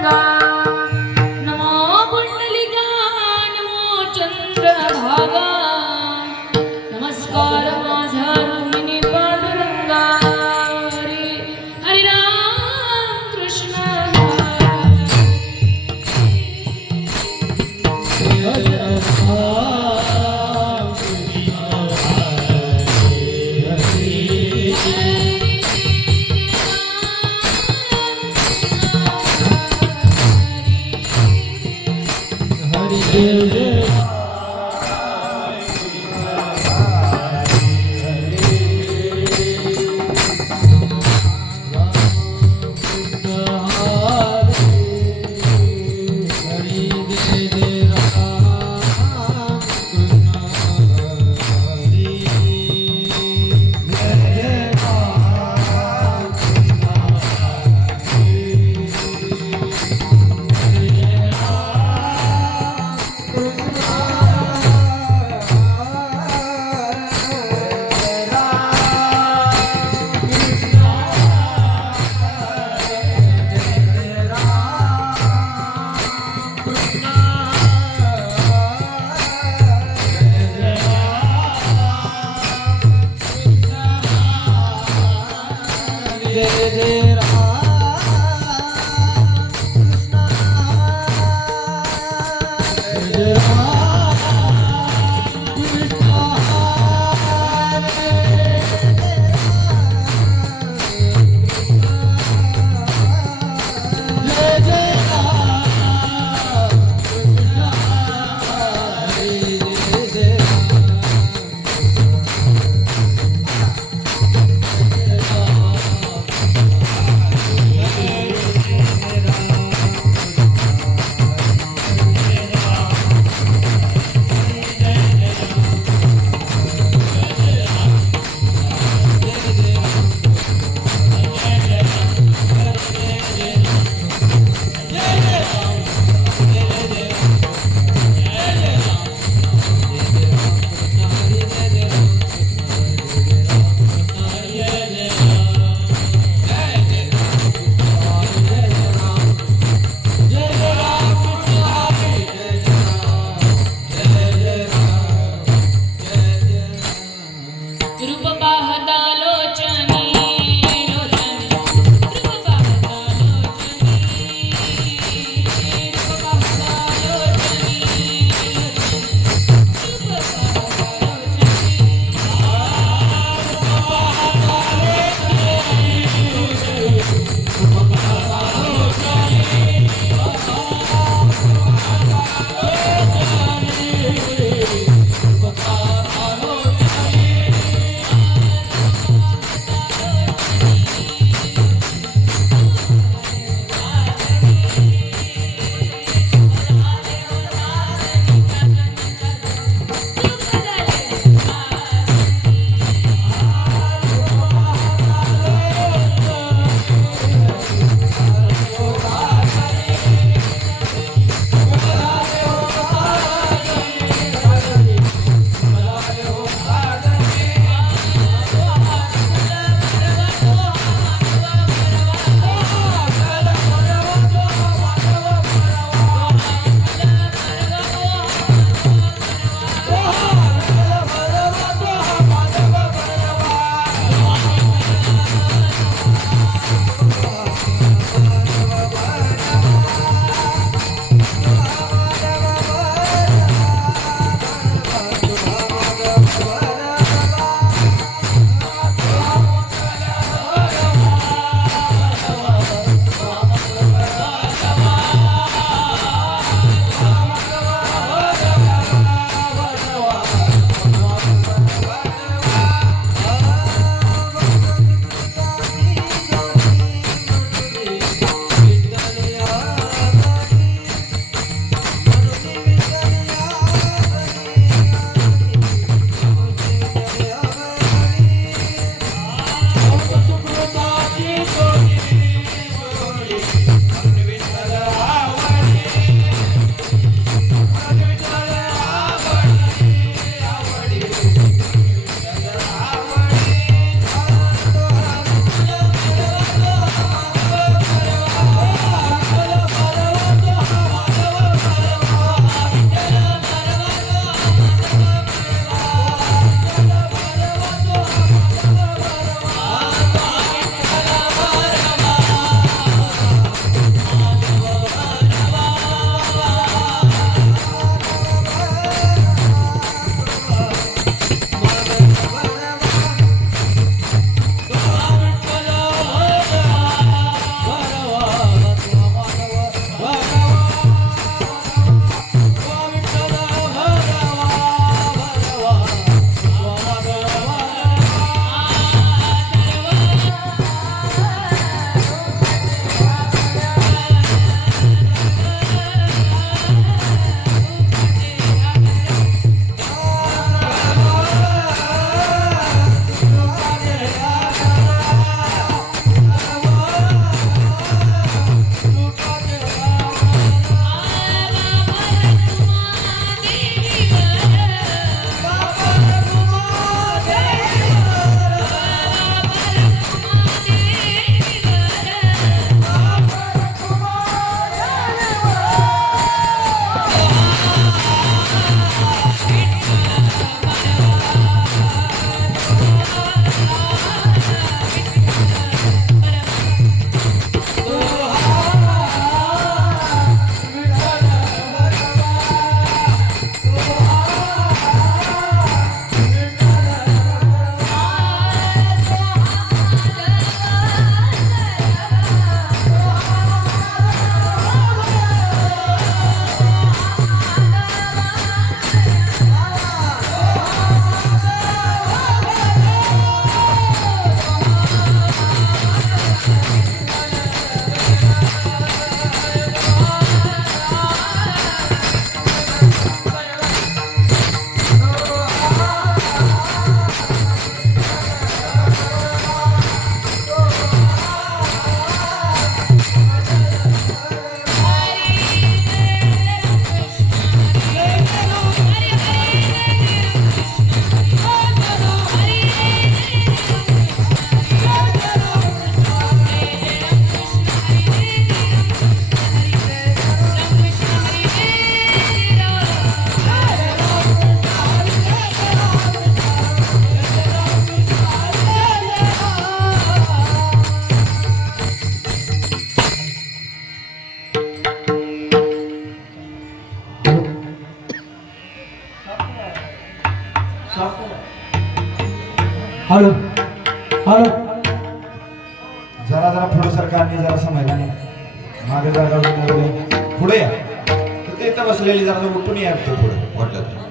पांडुरंगा नमो पुंडलिका नमो चंद्रभागा नमस्कार माझा रोहिणी पांडुरंगा Hari Hari Ram Krishna hello hello जरा पुढे सरकारने जरा समाधानी मागे जागा पुढे या तर ते इथं बसलेली जरा उठून या ते पुढे वाटलं तर.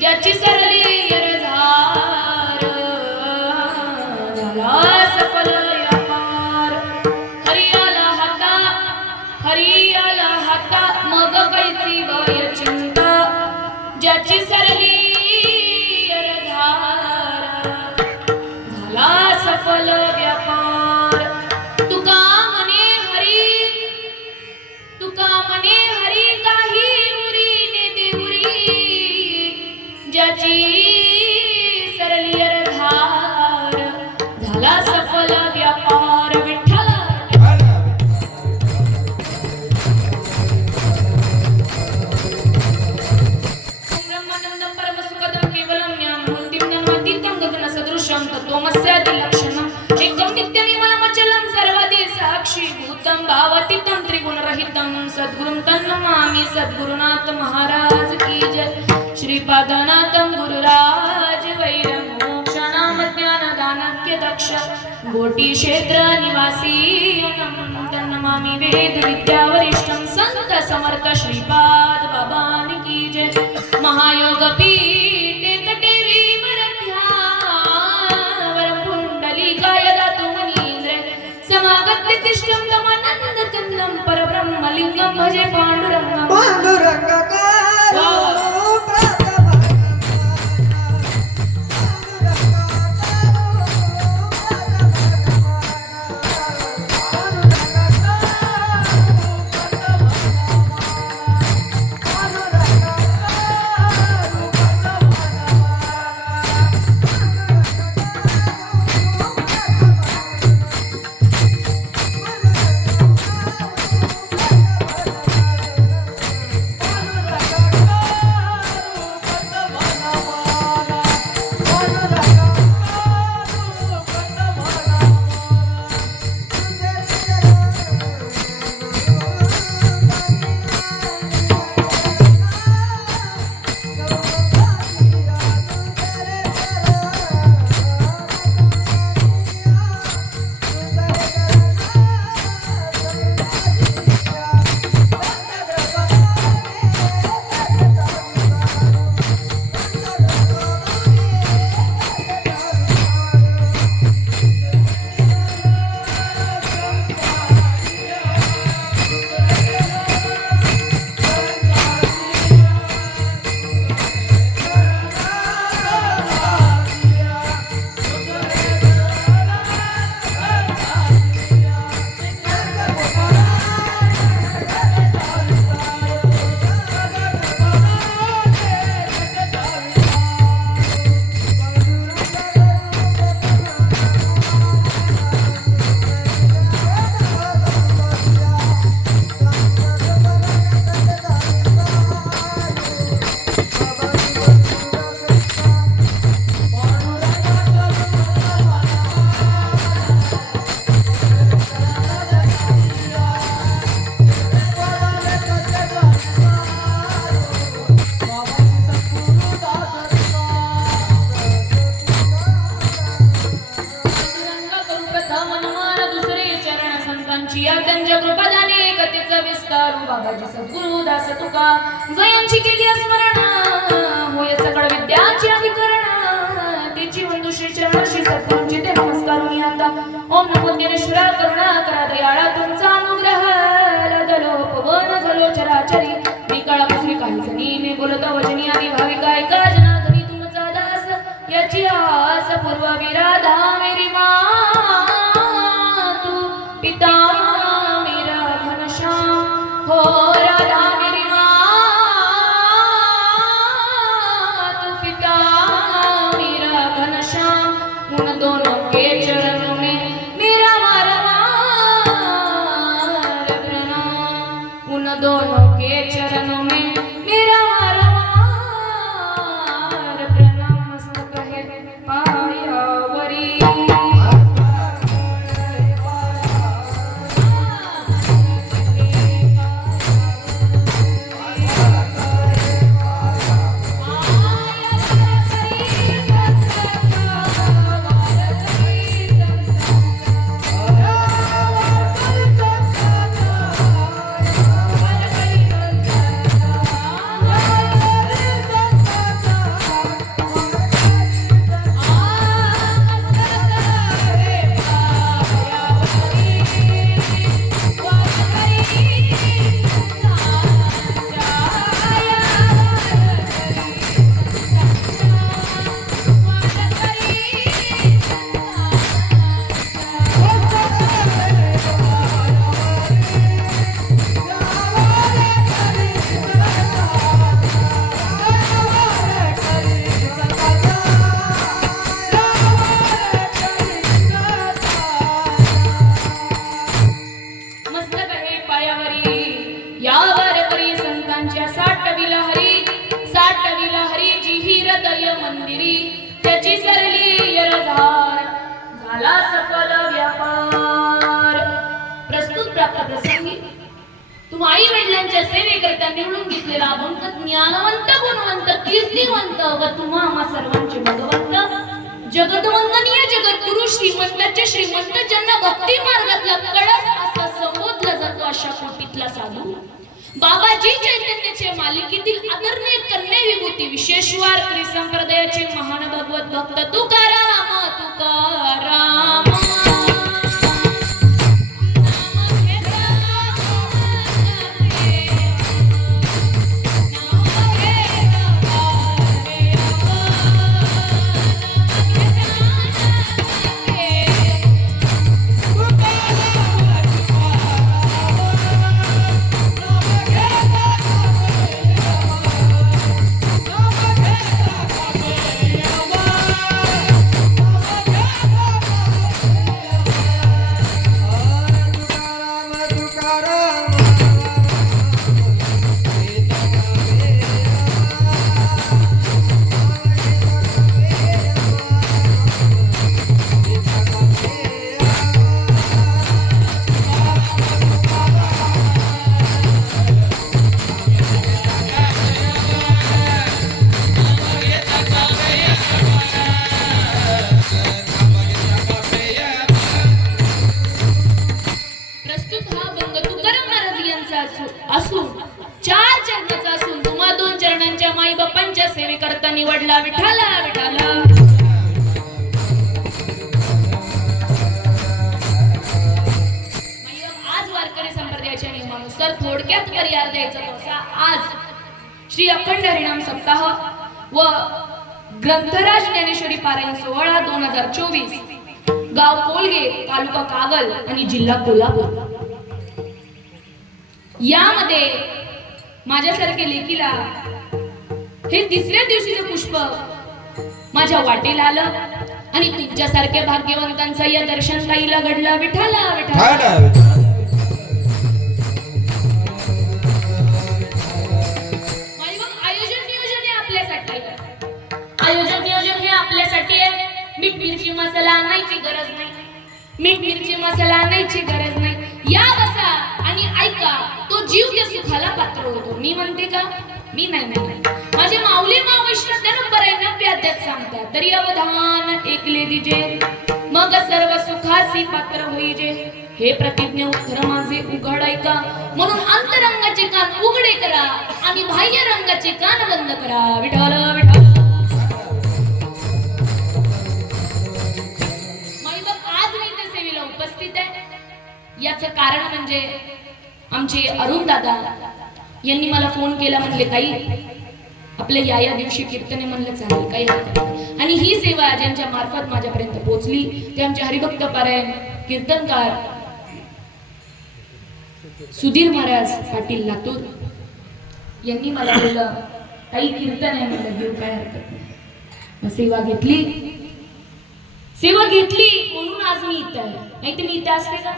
ज्याची सरली यरधार झाला सफल व्यापार. हरियाला हाता मग कैची वय चिंता. ज्याची सरली यरधार झाला सफल व्यापार. तुका म्हणे हरी काही उरी ने देउरी. ज्याची सरली यरधार झाला सफल व्यापार. विठ्ठल ब्रह्मानंदं परमसुखदं केवलं ज्ञानमूर्तिं ज्ञानातीतं गगन सदृशं तत्त्वमस्यादि लक्षणम् एकं नित्यनिर्मलमचलं सर्वदे साक्षीभूतं भावातीतं त्रिगुणरहितं सद्गुरुं तन्नमामि. सद्गुरुनाथ महाराज की जय. श्रीपादनाथं गुरुराज वैरं मोक्षनाम ज्ञानदानक्य दक्ष गोटी क्षेत्र निवासी अनं तन्नमामि वेद विद्या वरिष्ठं संत समर्थ श्रीपाद बाबानी की जय. महायोग पीठे तटे वर पुंडलिकाय दातु मुनींद्र समागत्य तिष्ठं तमानंद कंदं परब्रह्मलिंगं भजे पांडुरंगं. बाबाजी सद्गुरु दास तुका जयांची केली स्मरण होय सकळ विद्याची अधिकरण तिची वंदू श्री चरणाशी सद्गुरूंची ते नमस्कार मी आता ओम नमो ज्ञानेश्वरा करुणा करा दयाळा तुमचा अनुग्रह लदलो पवन झलो चराचरी मी काळापासून काही जणीने बोलत वचनी आदी भाविका ऐका जनार्दनी तुमचा दास याची आस पूर्व विराधा मेरी माँ तू पिता मेरा घनश्याम हो राधा मेरी माँ तू पिता मेरा घनश्याम उन दोनों के चरणों में मेरा बारंबार प्रणाम उन दोनों के चरणों में मेरा बारंबार प्रणाम मस्तक है पायावरी मस्तक आहे पायावरी यावर परी संतांच्या साठविला हरी जी ही हृदय मंदिरी त्याची सरली यरधार झाला सफल व्यापार प्रस्तुत प्राप्त प्रसंगी तुम्हा आई वडिलांच्या सेवेकरिता निवडून घेतलेला अभंग ज्ञानवंत गुणवंत कीर्तिवंत व तुम्हा आम्हा सर्वांचे भगवंत जगतवंदनीय जगद्गुरु श्रीमंताचे श्रीमंत ज्यांना भक्ती मार्गातला कळस असा संबोधला जातो अशा कोटीतला साधू बाबाजी चैतन्याचे मालिकेतील आदरणीय कन्या विभूती विशेष वारकरी संप्रदायाचे महान भगवत भक्त तुकाराम तुकाराम असून चार चरणाचा असून तुम्हा दोन चरणांच्या माई बापांच्या सेवेकरता निवडला विठाला विठाला आज वारकरी संप्रदायाच्या नियमानुसार थोडक्यात पर्याय द्यायचा होता आज श्री अखंड हरिनाम सप्ताह व ग्रंथराज ज्ञानेश्वरी पारायण सोहळा 2024 गाव कोलगे तालुका कागल आणि जिल्हा कोल्हापूर यामध्ये माझ्यासारखे लेकीला हे तिसऱ्या दिवशीचे पुष्प माझ्या वाटेला आलं आणि तुमच्यासारख्या भाग्यवंतांचा या दर्शन ताईला घडला विठाला विठाला आयोजन नियोजन हे आपल्यासाठी आहे मीठ मिरची मसाला आणायची गरज नाही मीठ मिरची मसाला आणायची गरज नाही या बसा आणि ऐका तो जीव त्या सुखाला पात्र होतो मी म्हणते का मी नाही माझे माऊली माँ वैष्णव नंबर आहे 90 अध्यात सांगतात तरी अवधान ऐकले दिजे मग सर्व सुखासी पात्र होईजे हे प्रतिज्ञा उत्तर माझे उघड ऐका, म्हणून अंतरंगाचे कान उघडे करा आणि बाह्य रंगाचे कान बंद करा. विठ्ठल विठ्ठल. माईबाप आज मी इथे सेवेला उपस्थित आहे, याचं कारण म्हणजे आमचे अरुण दादा यांनी मला फोन केला, म्हणले ताई आपल्या या दिवशी कीर्तने, म्हणलं चालेल काही हरकत नाही. आणि ही सेवा ज्यांच्या मार्फत माझ्यापर्यंत पोहोचली ते आमचे हरिभक्त पारायण कीर्तनकार सुधीर महाराज पाटील लातूर यांनी मला बोललं काही कीर्तन आहे, म्हणलं घेऊ काय हरकत नाही. मग सेवा घेतली म्हणून आज मी इथं आहे, नाही तर मी इथं असते का.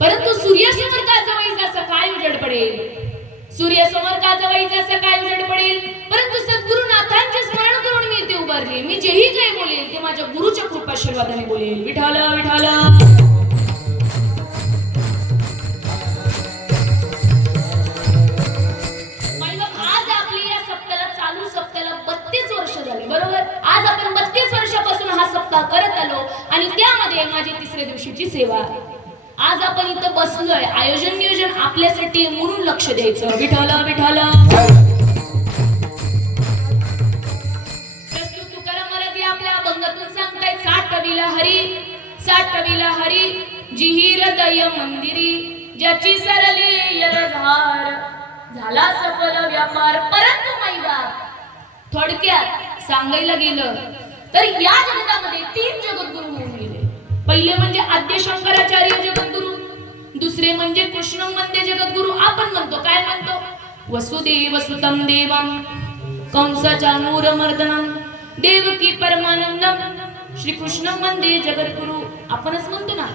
परंतु सूर्यासमोर का जवायचं असं काय उजेड पडेल, सूर्यासमोर का जवायचं असं काय उजेड पडेल. परंतु सद्गुरुनाथांचे स्मरण करून मी इथे उभारले. मी जेही काही बोलेल ते माझ्या गुरुच्या कृपाशीर्वादाने बोलेल. विठ्ठल विठ्ठल. आज आपली या सप्ताहाला चालू सप्ताहाला 32 वर्ष झाले, बरोबर. आज आपण 32 वर्षापासून हा सप्ताह करत आलो आणि त्यामध्ये माझी 3ऱ्या दिवशीची सेवा. आज आपण इथं बसलोय, आयोजन नियोजन आपल्यासाठी म्हणून लक्ष द्यायचं. विठ्ठल विठ्ठल. प्रस्तुत तुकाराम महाराज आपल्या अभंगातून सांगतायत, साठविला हरी जिही हृदय मंदिरी, ज्याची सरली यरझार झाला सफल व्यापार. परंतु माईबाप थोडक्यात सांगायला गेलं तर या जगतामध्ये 3 जगद्गुरु होऊन गेले. पहिले म्हणजे आद्य शंकराचार्य जगद्गुरु, दुसरे म्हणजे कृष्ण वंदे जगद्गुरु. आपण म्हणतो काय म्हणतो, वसुदेव सुतम देवम कंसचानूरमर्दनम देवकी परमानंदम श्रीकृष्ण वंदे जगद्गुरु. आपणच म्हणतो ना,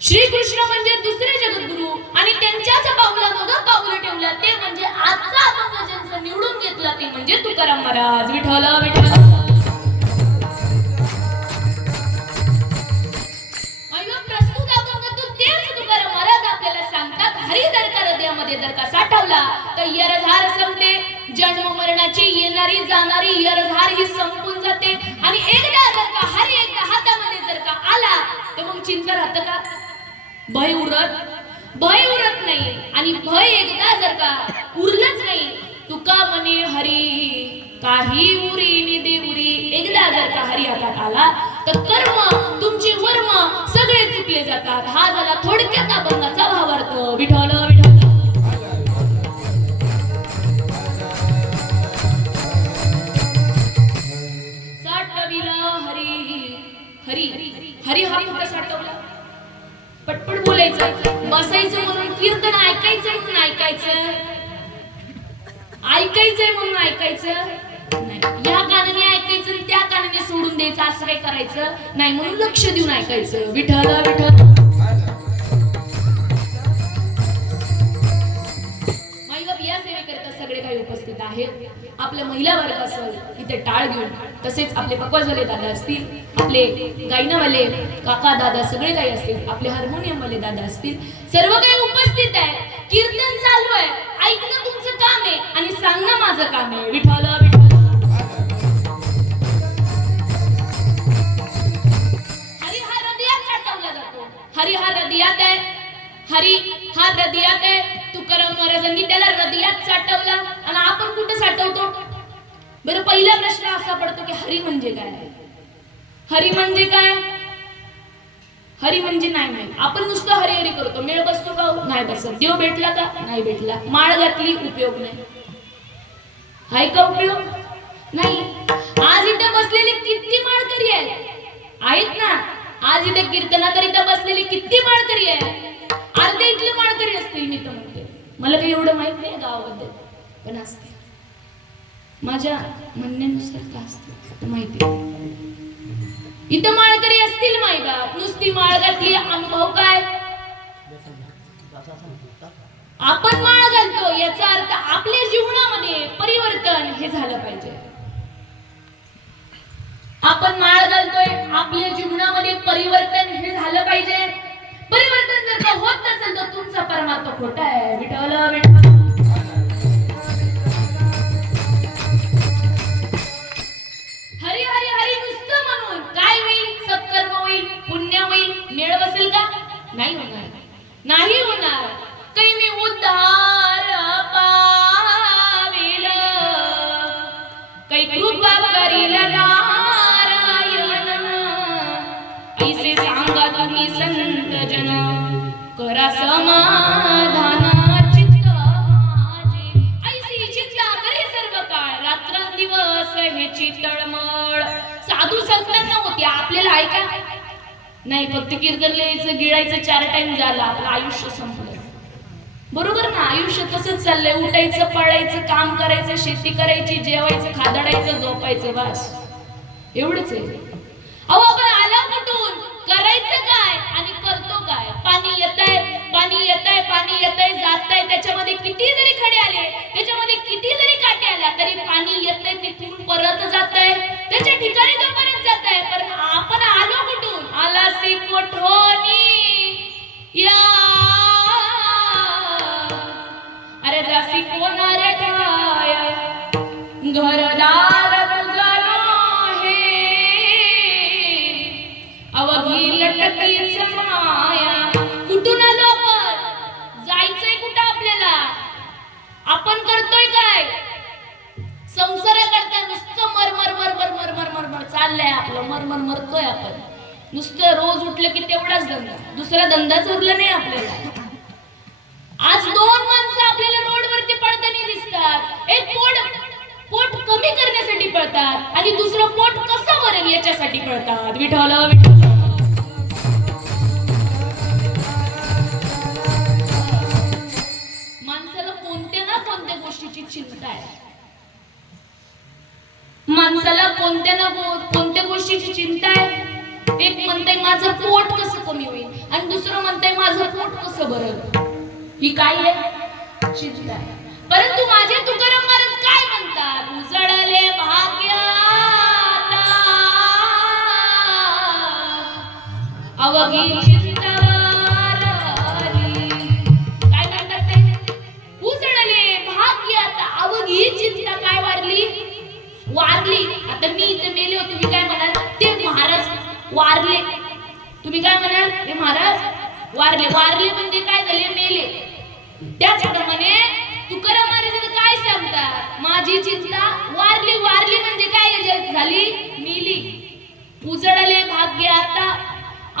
श्रीकृष्ण म्हणजे दुसरे जगद्गुरु आणि त्यांच्याच पावलामागं पाऊल ठेवलं ते म्हणजे आजचा अभंग ज्यांचं निवडून घेतला ते म्हणजे तुकाराम महाराज. विठ्ठल विठ्ठल. हरी जर का हृदयामध्ये जर का साठवला तर यरझार संपते, जन्म मरणाची येणारी जाणारी यरझार ही संपून जाते. आणि एकदा जर का हरी एकदा हातामध्ये जर का आला तर मग चिंता राहतं का, भय उरत नाही. आणि भय एकदा जर का उरलंच नाही, तुका मने हरी काही उरी निदे उरी. एकदा जर का हरी हातात आला तर कर्म तुमचे वर्म सगळे चुकले जातात. हा झाला थोडक्यात अभंगाचा भावार्थ. विठ्ठल विठ्ठल. साठविला हरी हा फक्त साठवला. पटपट बोलायचं, बसायचं म्हणून कीर्तन ऐकायचं म्हणून ऐकायचं म्हणून ऐकायचं नाही. या कानाने ऐकायचं आणि त्या कानाने सोडून द्यायचं असं काही करायचं नाही. म्हणून लक्ष देऊन ऐकायचं. विठ्ठल विठ्ठल. माईबाप या सेवेकरता सगळे काही उपस्थित आहेत. आपल्या महिला वर्ग असेल इथे टाळ घेऊन, तसेच आपले पक्वाजवाले दादा असतील, आपले गायनावाले काका दादा सगळे काही असतील, आपले हार्मोनियम वाले दादा असतील, सर्व काही उपस्थित आहे. कीर्तन चालू आहे, ऐकणं तुमचं काम आहे आणि सांगणं माझं काम आहे. विठ्ठल विठ्ठल. हरी हा हृदयात साठवला जातो. हरी हा हृदयात आहे. हरी हा हृदयात आहे. तुकाराम महाराजांनी त्याला हृदयात साठवला. आणि आपण कुठे साठवतो बरं. पहिला प्रश्न असा पडतो की हरी म्हणजे काय. हरी म्हणजे काय. हरी म्हणजे नाही माहित. आपण नुसतं हरी हरी करतो, मेळ बसतो का नाही बसत. देव भेटला का नाही भेटला. माळ घातली उपयोग नाही. हाय का उपयोग नाही. आज इथे बसलेले किती माळकरी आहेत ना. आज इथे कीर्तनाकरिता बसलेले किती माळकरी आहेत. अर्धे इथले माळकरी असतील मी तर म्हणते. मला काही एवढं माहित नाही गावाबद्दल, पण असते. माझ्या म्हणण्यानुसार का असते माहिती. इथं माळकरी असतील माईबाप. नुसती माळ घातली अनुभव काय. आपण माळ घालतो याचा अर्थ आपल्या जीवनामध्ये परिवर्तन हे झालं पाहिजे. आपण माळ घालतोय आपल्या जीवनामध्ये परिवर्तन हे झालं पाहिजे. परिवर्तन जर का होत नसेल तर तुमचा परमार्थ खोटा आहे. विठ्ठल विठ्ठल. हरी हरी हरी नुसतं म्हणून काय होईल. सत्कर्म होईल, पुण्य होईल, कै कृपा करील नारायण ऐसे सांगा तुम्ही संत जन करा समाधान चित्त माझे ऐसी चिंता करे सर्व काळ रात्रंदिवस हेची तळमळ साधू संतांना होती आपल्याला ऐका नाही फक्त कीर्तन लिहायचं गिळायचं 4 टाइम झालं आपलं आयुष्य संपलं बरोबर ना आयुष्य तसंच चाललंय उठायचं पळायचं काम करायचं शेती करायची जेवायचं खादाडायचं झोपायचं बस एवढंच आहे अहो आपण आला कुठून करायचं काय आणि करतो काय पाणी येतंय जातंय त्याच्यामध्ये किती जरी खडे आले त्याच्यामध्ये किती जरी काटे आल्या तरी पाणी येतंय तिथून परत जातंय त्याच्या ठिकाणी तो परत जातंय पण आपण आलो कुठून आलासी कोठोनी या अरे जासी कोणारे ठाया घरदार तुझा हे अवघी लटकीच माया कुठून आलो आपण जायचंय कुठं आपल्याला आपण करतोय काय संसार करता नुसतं मर चाललंय आपलं मरतोय आपण नुसतं रोज उठलं की तेवढाच धंदा दुसरा धंदाच उरला नाही आपल्याला आज 2 माणसं आपल्याला रोडवरती पळताना दिसतात एक पोट कमी करण्यासाठी पळतात आणि दुसरं पोट कसं भरेल याच्यासाठी पळतात विठ्ठल माणसाला कोणत्या ना कोणत्या गोष्टीची चिंता आहे माणसाला कोणत्या ना कोणत्या गोष्टीची चिंता आहे एक म्हणतंय माझं पोट कसं कमी होईल आणि दुसरं म्हणतंय माझं पोट कसं भरेल ही काय आहे चिंता आहे परंतु माझे तुकाराम महाराज काय म्हणतात उजळले भाग्याता अवघी चिंता वारली काय म्हणतात ते उजळले भाग्याता अवघी चिंता काय वारली आता मी इथे मेले होते तुम्ही काय म्हणाल ते महाराज वारले तुम्ही काय म्हणाल ते महाराज वारले म्हणजे काय झाले मेले त्याचप्रमाणे तुकाराम महाराज काय सांगतात माझी चिंता वारली म्हणजे काय झाली मेली उजळले भाग्य आता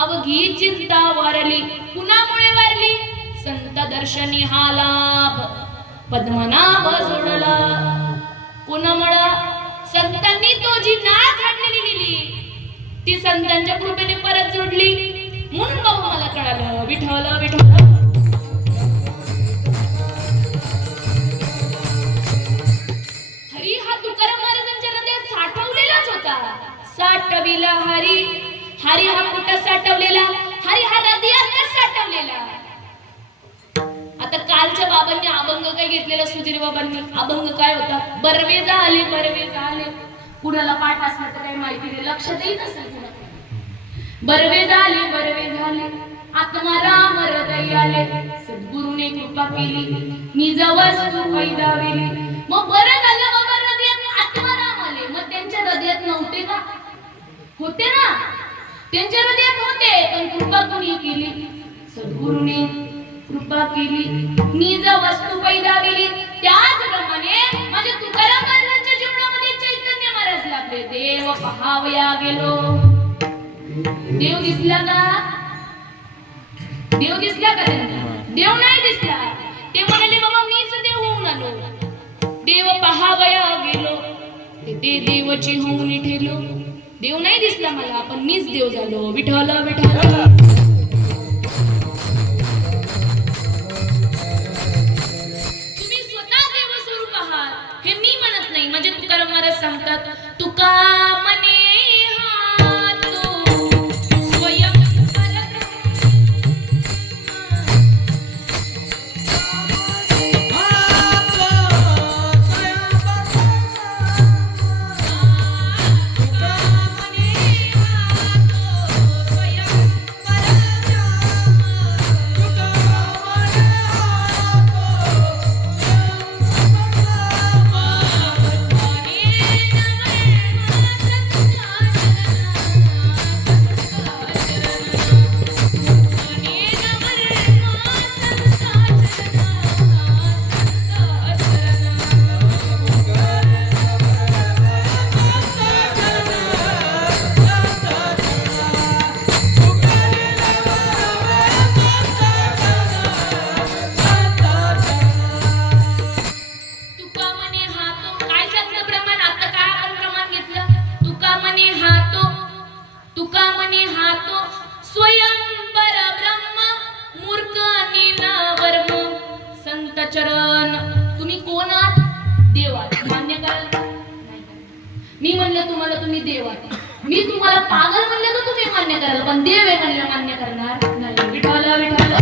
अवघी चिंता वारली कुणामुळे वारली संत दर्शनी हा लाभ पद्मनाभ जोडला कुणामुळे संतांनी तो जी नाळ काढलेली गेली ती संतांच्या कृपेने परत जोडली म्हणून बाबा मला कळालं विठ्ठल हरी हा तुकाराम महाराजांच्या हृदयात साठवलेलाच होता साठविला हरी हा कुठं साठवलेला हरी हा हृदयातच साठवलेला आता कालच्या बाबांनी अभंग काय घेतलेला सुधीर बाबांनी अभंग काय होता बरवे झाले कुणाला पाठ असलं तर काही माहिती नाही लक्षात येत असेल बरवे झाले आत्मा राम हृदय आले सद्गुरूने कृपा केली निज वस्तू पैदाविली मग बरं झालं बाबा हृदयात आत्मा राम आले मग त्यांच्या हृदयात नव्हते का होते ना त्यांच्या हृदयात होते पण कृपा कोणी केली सद्गुरूने कृपा केली निज वस्तू पैदाविली त्याचप्रमाणे माझ्या तुकाराम महाराजांच्या जीवनामध्ये चैतन्य महाराज लागले देव पहावया गेलो देव दिसला का देव नाही दिसला ते म्हणाले बाबा मीच देव होऊन आलो देव पहावया गेलो ते देवाची होऊन ठेलो देव नाही दिसला मला पण मीच देव झालो विठ्ठल तुम्ही स्वतः देव स्वरूप आहात हे मी म्हणत नाही म्हणजे तुकाराम महाराज सांगतात तुका म्हणे स्वयं परब्रह्म मूर्ख आणि नावर्म संत चरण. तुम्ही कोण आहात? देव आहात. मान्य कराल का? नाही. मी म्हणलं तुम्हाला तुम्ही देव आहात. मी तुम्हाला पागल म्हणलं तर तुम्ही मान्य कराल, पण देव आहे म्हणलं मान्य करणार नाही. विठ्ठल विठ्ठल.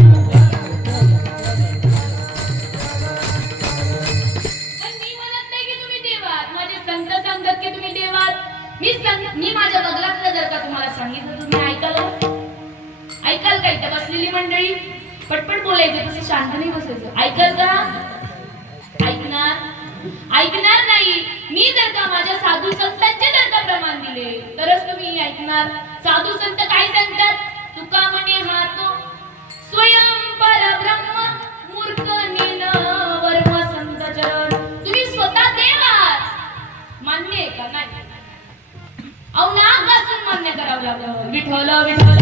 पण मी म्हणत नाही की तुम्ही देव आहात. माझे संत सांगतात की तुम्ही देव आहात. मी माझ्या बगलातलं जर का तुम्हाला सांगितलं तुम्ही ऐकाल का? इथे बसलेली मंडळी पटपट बोलायचं, तसं शांत नाही बसायचं. ऐकाल का? ऐकणार नाही. मी जर का माझ्या साधू संतांचे जर का प्रमाण दिले तरच तुम्ही ऐकणार. साधू संत काय सांगतात? तुका म्हणे हातो स्वयं परब्रह्म मूर्ख वर्म संत चरण. तुम्ही स्वतः देव आहात. मान्य आहे का? नाही. अहो नाक घासून मान्य करावं लागलं. विठ्ठल विठ्ठल.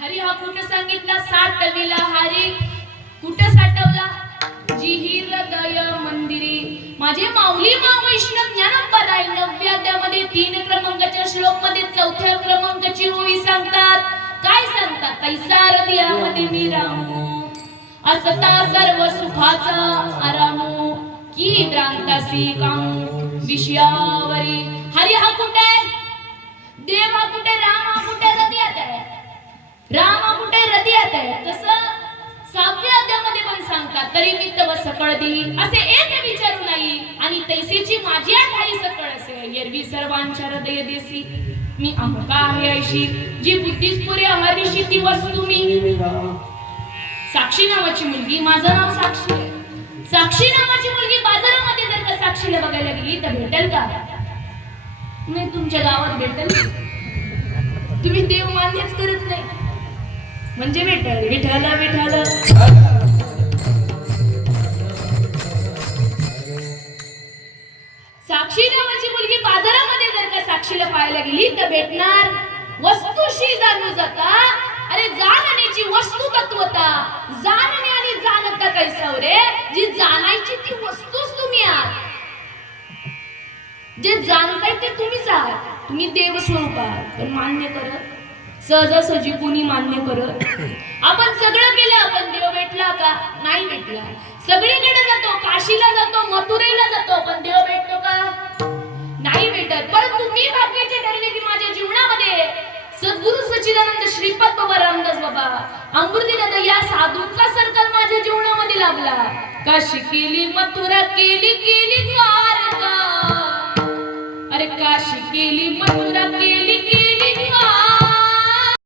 हरी हा कुठं सांगितला? साठविला हरी. कुठं साठवला? जिही हृदय मंदिरी. माझे माऊली मा वैष्णव ज्ञानोबराय 9व्या अध्यायामध्ये 3 क्रमांकाच्या श्लोक मध्ये 4थ्या क्रमांकाची ओवी सांगतात. काय सांगतात? तैसा हृदयामध्ये मी रामू असता सर्व सुखाचा आरामू की भ्रांतासी कामू विषयावरी. हरी हा कुठे आहे? देव हा कुठे? राम हा कुठे? हृदयात आहे. राम हा कुठे? हृदयात आहे. तसं 6व्या अध्यायामध्ये पण सांगतात तरी मी तव सकळ देई असे एक विचारू नाही आणि तैसेची माझी ठाई सकळ असे एरवी सर्वांच्या हृदय देसी. मी अमुका आहे ऐशी जी बुद्धीस पुरे हरिशी ती वस्तू मी. साक्षी नावाची मुलगी, माझं नाव साक्षी आहे. साक्षी नावाची मुलगी बाजारामध्ये जर का साक्षीला बघायला गेली तर भेटेल का? नाही. तुमच्या गावात भेटेल. तुम्ही देव मान्यच करत नाही म्हणजे भेटेल. विठ्ठल विठ्ठल. साक्षी नावाची मुलगी बाजारामध्ये जर का साक्षीला पाहायला गेली तर भेटणार. वस्तूशी जाणू जाता. अरे जाणण्याची वस्तू तत्वता. जाणणे आणि जाणता कैसा रे? जी जाणायची ती वस्तूच तुम्ही आहात. जे जाणताय ते तुम्हीच आहात. तुम्ही देव स्वरूप आहात. पण मान्य करत सहजासहजी कुणी मान्य करत. आपण सगळं केलं, आपण देव भेटला का? नाही भेटला. सगळीकडे जातो, काशीला जातो, मथुरेला जातो, पण देव भेटतो का? नाही भेटत. परंतु मी भाग्याचे ठरले की माझ्या जीवनामध्ये सद्गुरु सच्चिदानंद श्रीपाद बाबा रामदास बाबा अमृतीनंद या साधूंचा सर्कल माझ्या जीवनामध्ये लाभला. काशी केली, मथुरा केली, केली